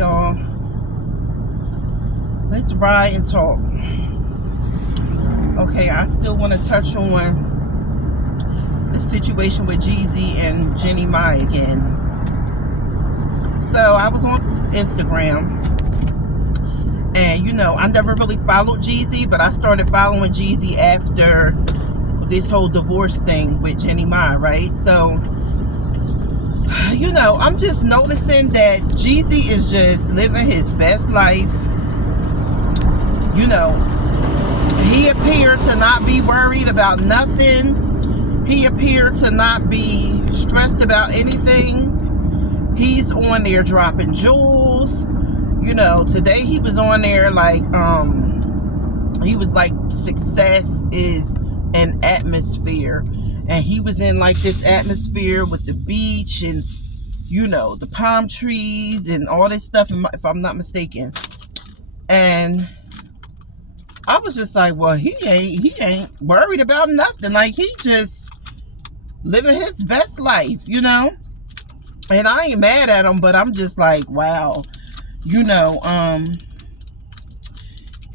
y'all. Let's ride and talk. Okay, I still want to touch on the situation with Jeezy and Jeannie Mai again. So I was on Instagram, and I never really followed Jeezy, but I started following Jeezy after this whole divorce thing with Jeannie Mai, right? So I'm just noticing that Jeezy is just living his best life. He appeared to not be worried about nothing. He appeared to not be stressed about anything. He's on there dropping jewels. Today he was on there like, he was like, success is an atmosphere. And he was in like this atmosphere with the beach and, the palm trees and all this stuff, if I'm not mistaken. And I was just like, well, he ain't worried about nothing. Like, he just living his best life, And I ain't mad at him, but I'm just like, wow,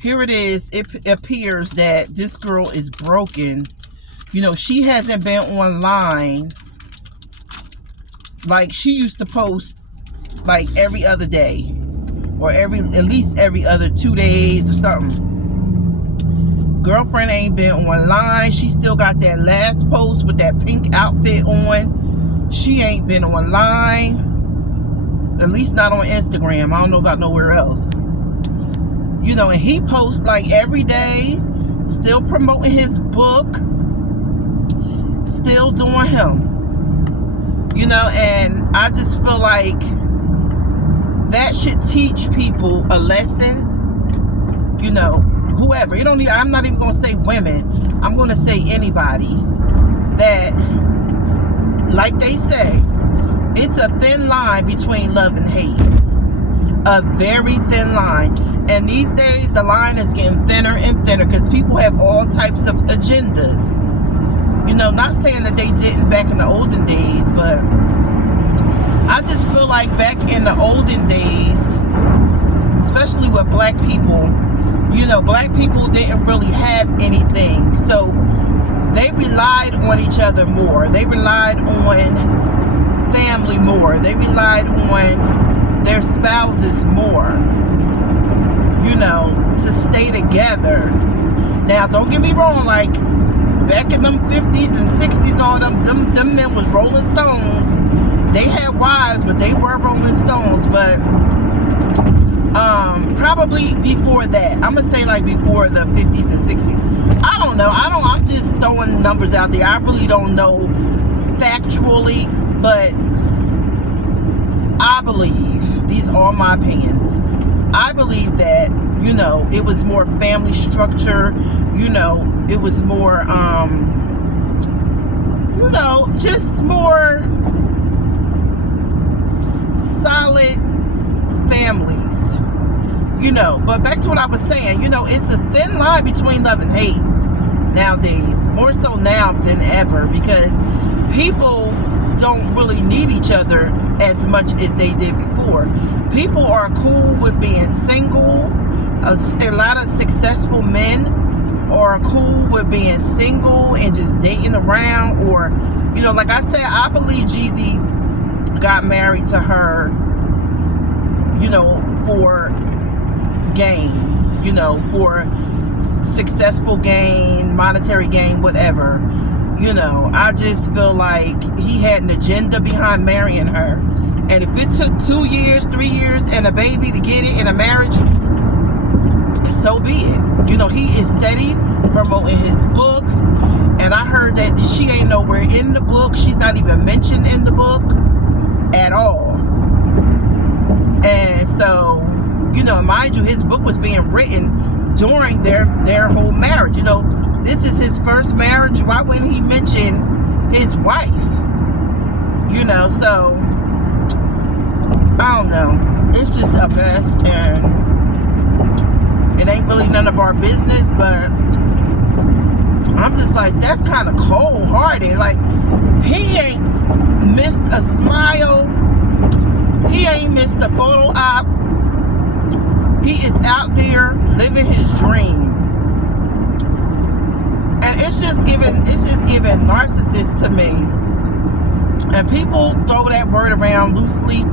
here it is. It appears that this girl is broken. She hasn't been online. Like, she used to post like every other day, or at least every other 2 days or something. Girlfriend ain't been online. She still got that last post with that pink outfit on. She ain't been online, at least not on Instagram. I don't know about nowhere else. And he posts like every day, still promoting his book, still doing him. And I just feel like that should teach people a lesson. Whoever. I'm not even going to say women. I'm going to say anybody. That, like they say, it's a thin line between love and hate. A very thin line. And these days, the line is getting thinner and thinner because people have all types of agendas. Not saying that they didn't back in the olden days, but I just feel like back in the olden days, especially with black people, black people didn't really have anything. So they relied on each other more. They relied on family more. They relied on their spouses more, to stay together. Now, don't get me wrong, like, back in them 50s and 60s and all them men was rolling stones. They had wives, but they were rolling stones. But probably before that. I'm going to say like before the 50s and 60s. I don't know. I'm just throwing numbers out there. I really don't know factually, but I believe, these are my opinions, I believe that, it was more family structure, it was more, just more solid families, but back to what I was saying, it's a thin line between love and hate nowadays, more so now than ever, because people don't really need each other as much as they did before. People are cool with being single. A lot of successful men are cool with being single and just dating around, or, like I said, I believe Jeezy got married to her, for gain, for successful gain, monetary gain, whatever. I just feel like he had an agenda behind marrying her. And if it took 2 years, 3 years, and a baby to get it in a marriage, so be it. He is steady promoting his book. And I heard that she ain't nowhere in the book. She's not even mentioned in the book at all. And so, mind you, his book was being written during their whole marriage. This is his first marriage. Why wouldn't he mention his wife? So I don't know. It's just a mess, and it ain't really none of our business, but I'm just like, that's kind of cold-hearted. Like, he ain't missed a smile. He ain't missed a photo op. out there living his dream. And it's just giving narcissist to me. And people throw that word around loosely.